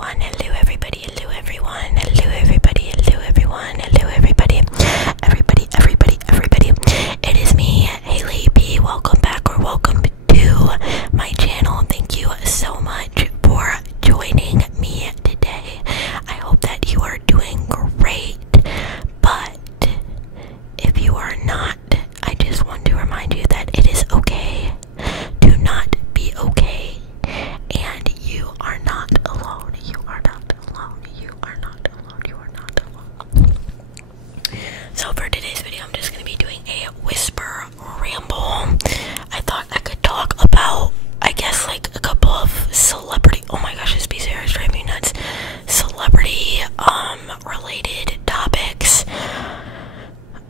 everyone, hello everybody, hello everyone, hello everybody, hello everyone, hello everybody, everybody. It is me, Haley B. Welcome back or welcome to my channel. Thank you so much for joining me today. I hope that you are doing great, but if you are not, I just want to remind you that it is okay to not be okay, and you are not alone. You are not alone. You are not alone. You are not alone. So for today's video, I'm just going to be doing a whisper ramble. I thought I could talk about, I guess, like a couple of celebrity, oh my gosh, this piece of hair is driving me nuts, celebrity related topics.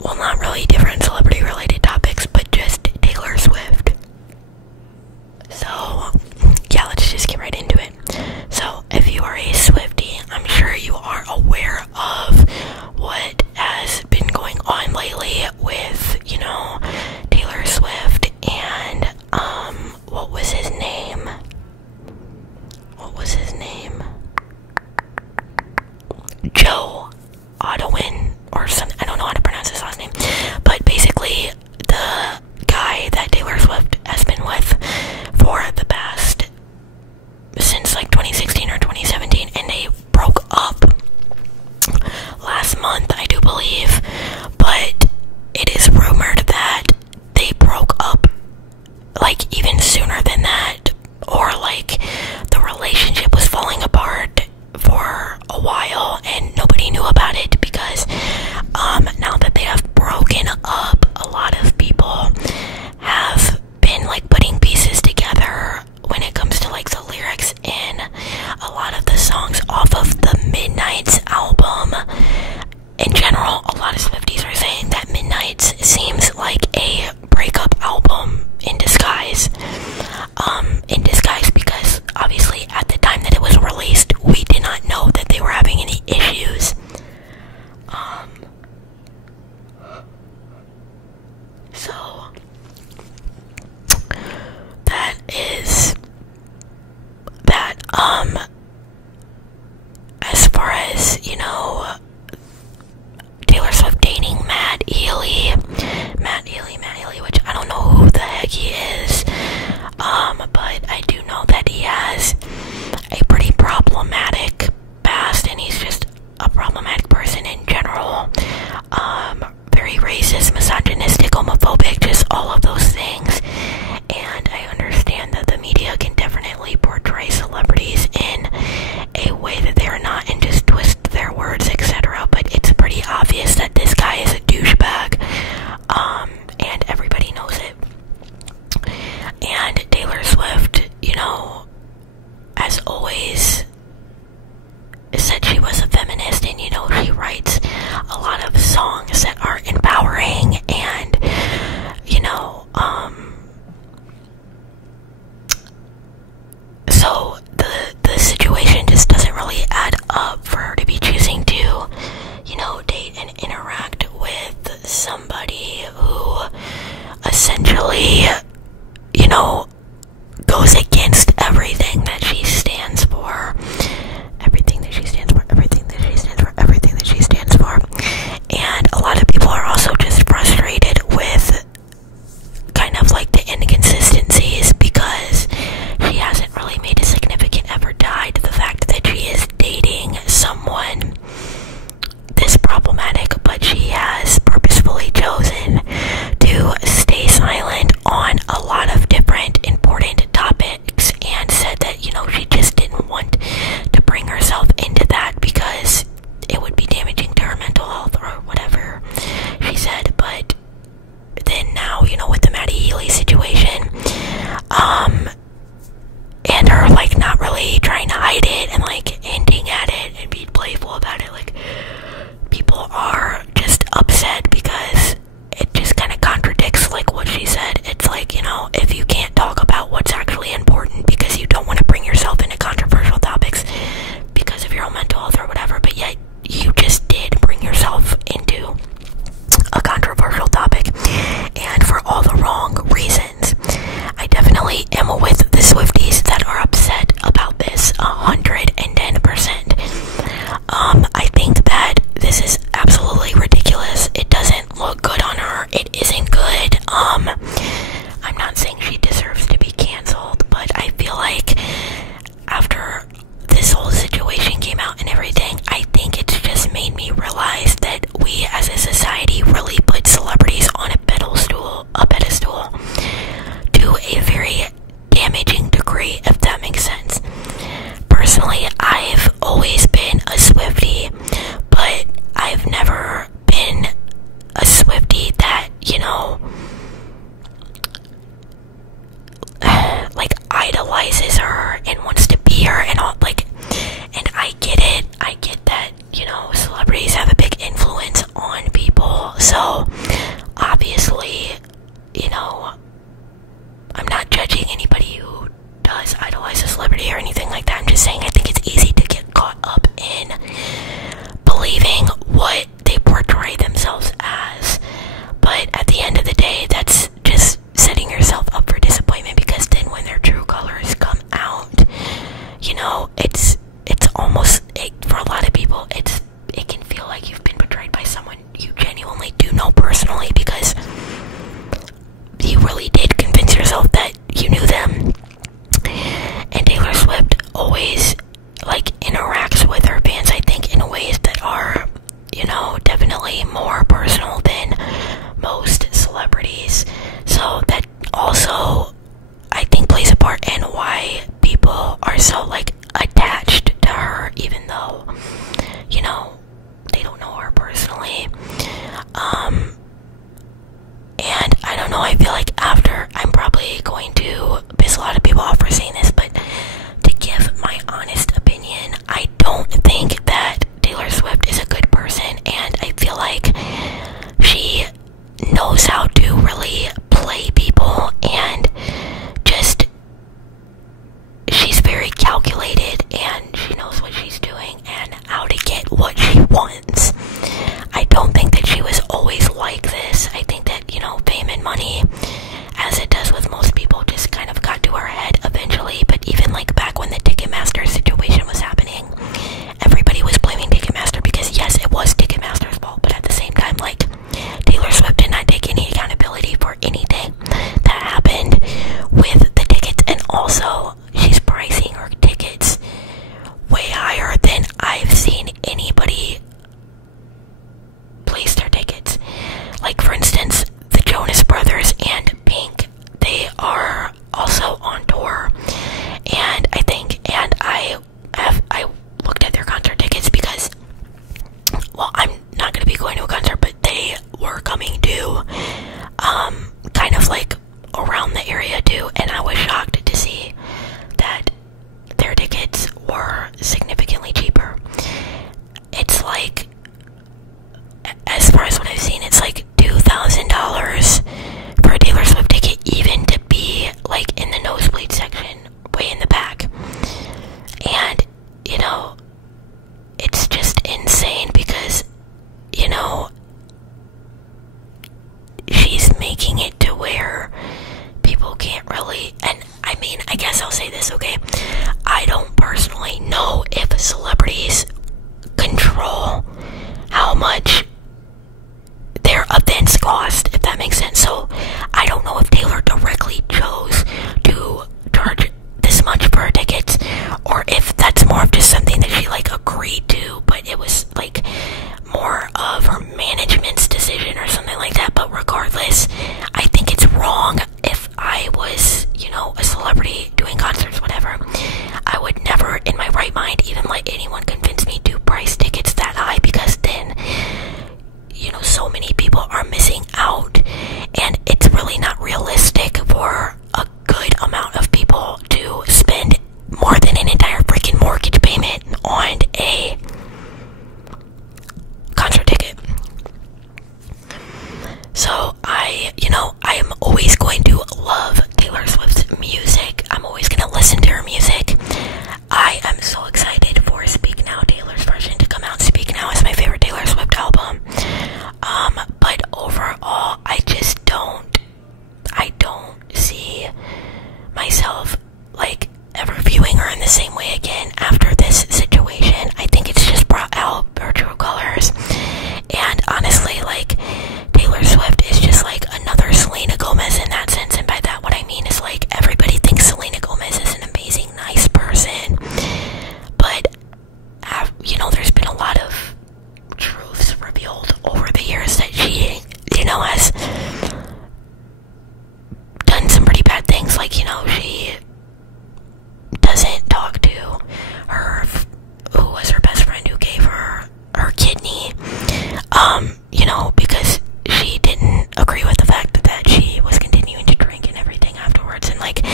Well, not really different celebrity related topics, but just Taylor Swift. So yeah, let's just get right into it. So if you are a Swiftie, I'm sure you are aware of what has been going on lately with, you know, Taylor Swift and what was his name? Joe Otwin or something. I don't know how to pronounce his last name, but basically the guy that Taylor Swift has been with for the past, since like 2016 or 2017, and they broke up last month, I do believe, but it is rumored that they broke up like even sooner than that, or like the relationship was falling apart for a while and nobody knew about it, because now that they have broken up, a lot of people have been like putting pieces together when it comes to like the lyrics in a lot of the songs off of the Midnight's album. In general, a lot of Swifties are saying that Midnight's seems like a breakup album in disguise. Because obviously at the time that it was released, we did not know that they were having any issues. So that is that. As far as, you know, Taylor Swift dating Matt Healy, which I don't know who the heck he is, but I do know that he has a pretty problematic past, and he's just a problematic person in general. Very racist, misogynistic, homophobic, just all of those things. And I understand that the media can definitely portray celebrities in a way that they are not and just twist their words, etc. But it's pretty obvious that this guy is a douchebag, and everybody knows it. And Taylor Swift, you know, as always, said she was a feminist, and you know, she writes a lot of songs that are empowering, and you know, so the situation just doesn't really add up for her to be choosing to, you know, date and interact with somebody who essentially, you know, goes against everything that she stands for. Everything that she stands for. And a lot agreed to, but it was like more of her management's decision or something like that. But regardless, I think it's wrong. If I was, you know, a celebrity doing concerts, whatever, I would never in my right mind even let anyone convince me to price tickets that high, because then, you know, so many people are missing out, and it's really not realistic for a good amount of people to spend more than an entire freaking mortgage payment on a concert ticket. So I am always going to love Taylor Swift's music. I'm always going to listen to her music. I am so excited for Speak Now, Taylor's version, to come out. Speak Now is my favorite Taylor Swift album. But overall, I don't see myself like ever viewing her in the same way again after this situation. I think it's just brought out her true colors. And honestly, like, Taylor Swift is just like another Selena Gomez in that sense. And by that, what I mean is, like, everybody thinks Selena Gomez is an amazing, nice person. But, you know, there's been a lot of truths revealed over the years that she, you know, has done some pretty bad things. Like, you know, she doesn't talk to her, who was her best friend, who gave her her kidney, you know, because she didn't agree with the fact that she was continuing to drink and everything afterwards, and like,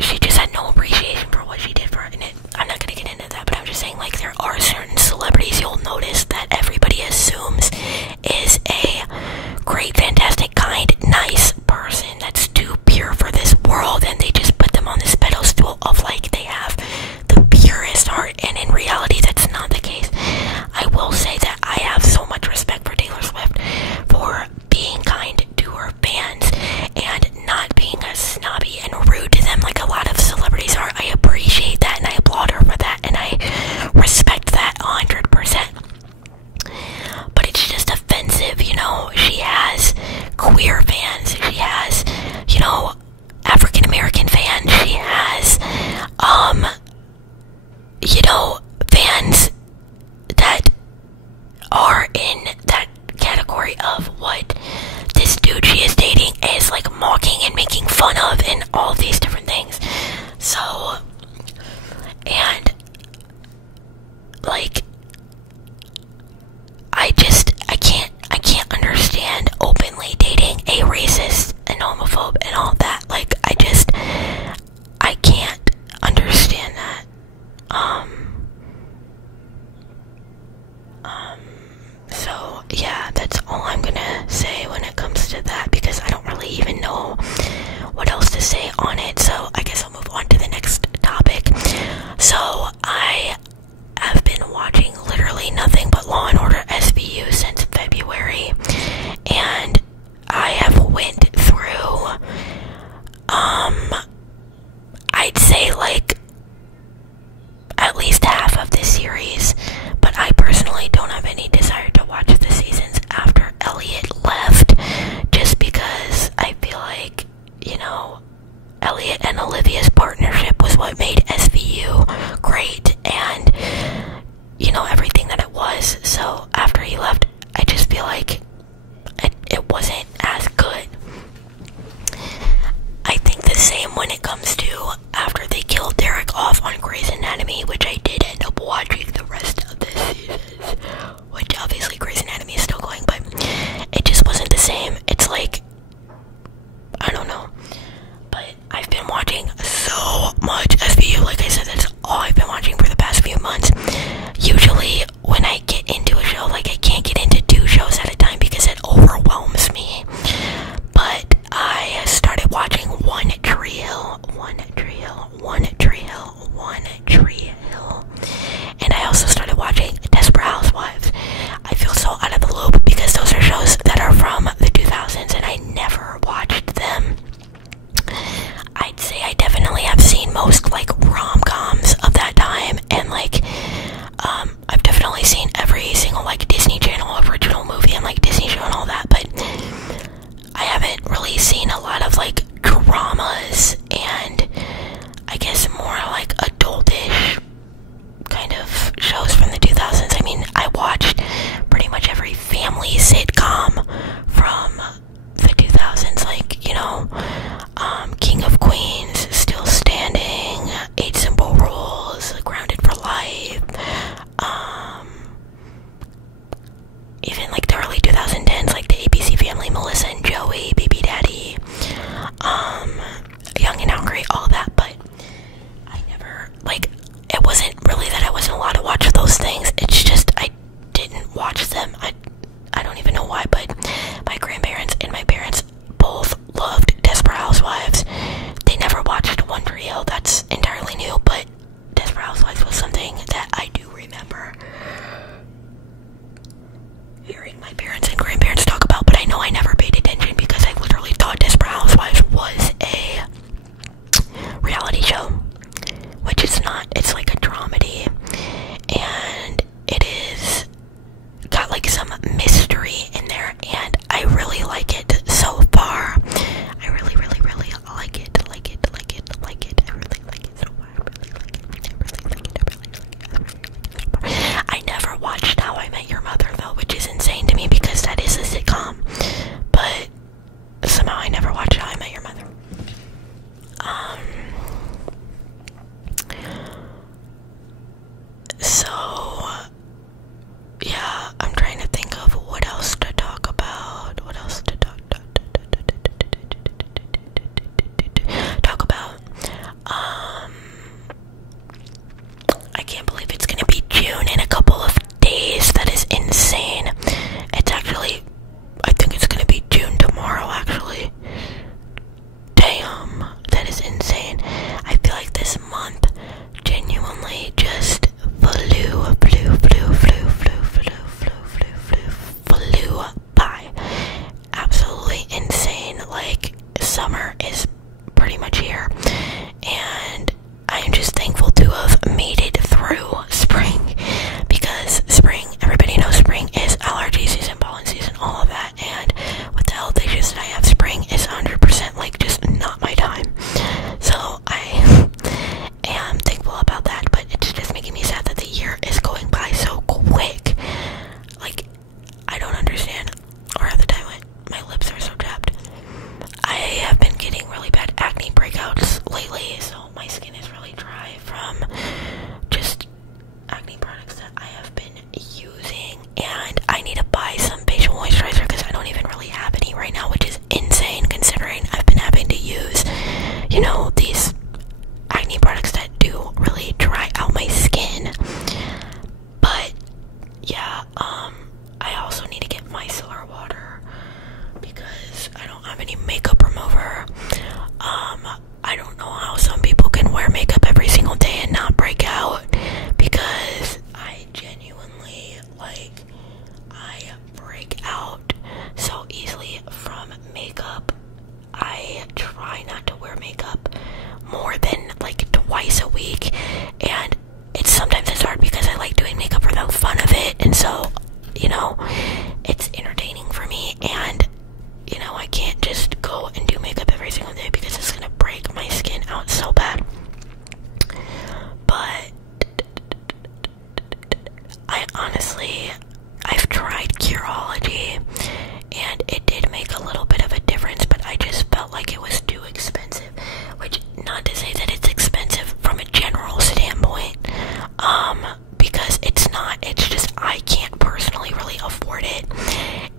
she just had no appreciation for what she did for her. And I'm not gonna get into that, but I'm just saying, like, there are certain celebrities you'll notice that everybody assumes is a great, fantastic, kind, nice person that's too pure for this world, and they just put them on this pedestal of like they have the purest heart, and in reality that's not the case. I will say that I have so much respect for Taylor Swift for being kind to her fans and not being as snobby and rude to them like a lot of celebrities are. I appreciate that, and I applaud her for that, and I respect that 100%. But it's just offensive, you know. She has queer fans, she has, you know, African American fans, she has, you know, fans that are in that category of what this dude she is dating is like mocking and making fun of and all these different things. So, and like, I can't understand openly dating a racist and homophobe and all that. Like, I can't understand that. So yeah, that's all I'm gonna say when it comes to that, because I don't really even know what else to say on it. So I guess I'll move on to the next topic. So I have been watching literally nothing but Law and Order SVU since February, and I have went through, I'd say like at least half of the series, but I personally don't have any desire to watch the seasons after Elliot left, just because I feel like, you know, Elliot I've tried Curology, and it did make a little bit of a difference, but I just felt like it was too expensive, which, not to say that it's expensive from a general standpoint, because it's not, it's just I can't personally really afford it.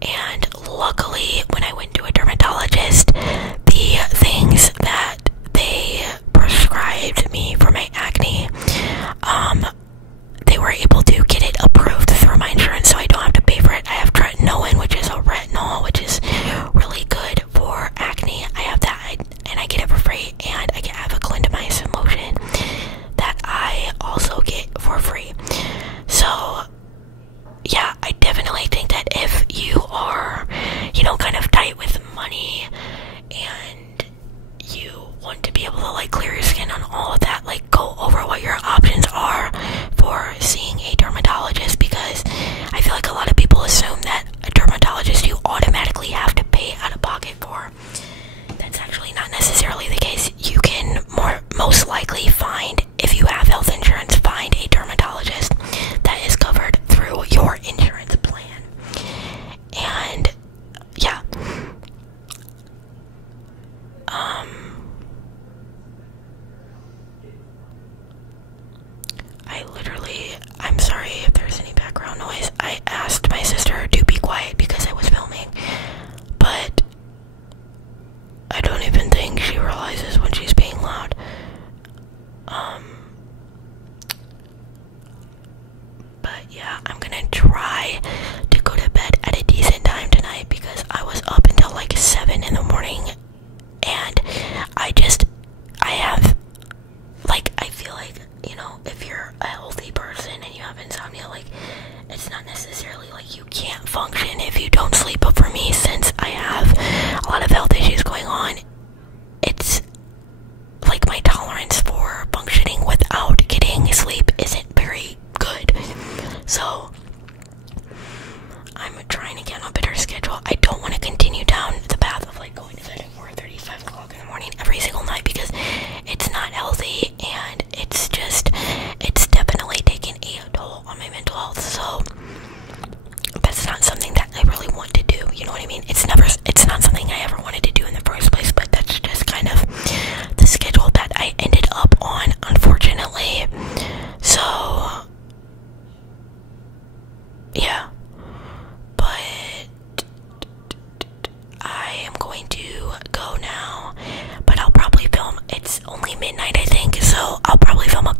And luckily, when I went to a dermatologist, the things that they prescribed me for my acne, they were able to get it approved through my insurance, so I don't have to pay for it. I have tretinoin, which is a retinol, which is really good for acne. I have that, and I get it for free, and I have a clindamycin lotion that I also get for free. So yeah, I definitely think that if you are, kind of tight with money, and you want to be able to, like, clear your skin on all of that, like, go over what your options are for seeing a dermatologist, because I feel like a lot of people assume that a dermatologist you automatically have to pay out of pocket for. That's actually not necessarily the case. You can most likely find, if you have health insurance, find a dermatologist that is covered through your insurance plan. And yeah, I'm sorry if there's any background noise. I asked my sister to be quiet because I was filming, but I don't even think she realizes when she's being loud. But yeah, I'm gonna try to go to bed at a decent time tonight, because I was up until like 7 in the morning, and I feel like, if you're a healthy person and you have insomnia, like, it's not necessarily like you can't function if you don't sleep, but for me, since I have a lot of health issues going on, it's like my tolerance for functioning without getting sleep isn't very good. So I'm trying to get on a better schedule. I don't want to continue down the path of, like, going to bed at 4:30, 5 o'clock in the morning every single night, because it's not healthy, and it's definitely taken a toll on my mental health. So that's not something that I really want to do, you know what I mean? It's not something I ever wanted to do in the first place, but that's just kind of the schedule that I ended up on, unfortunately. So yeah, but I am going to go now, but I'll probably film, it's only midnight I think, so I'll probably film a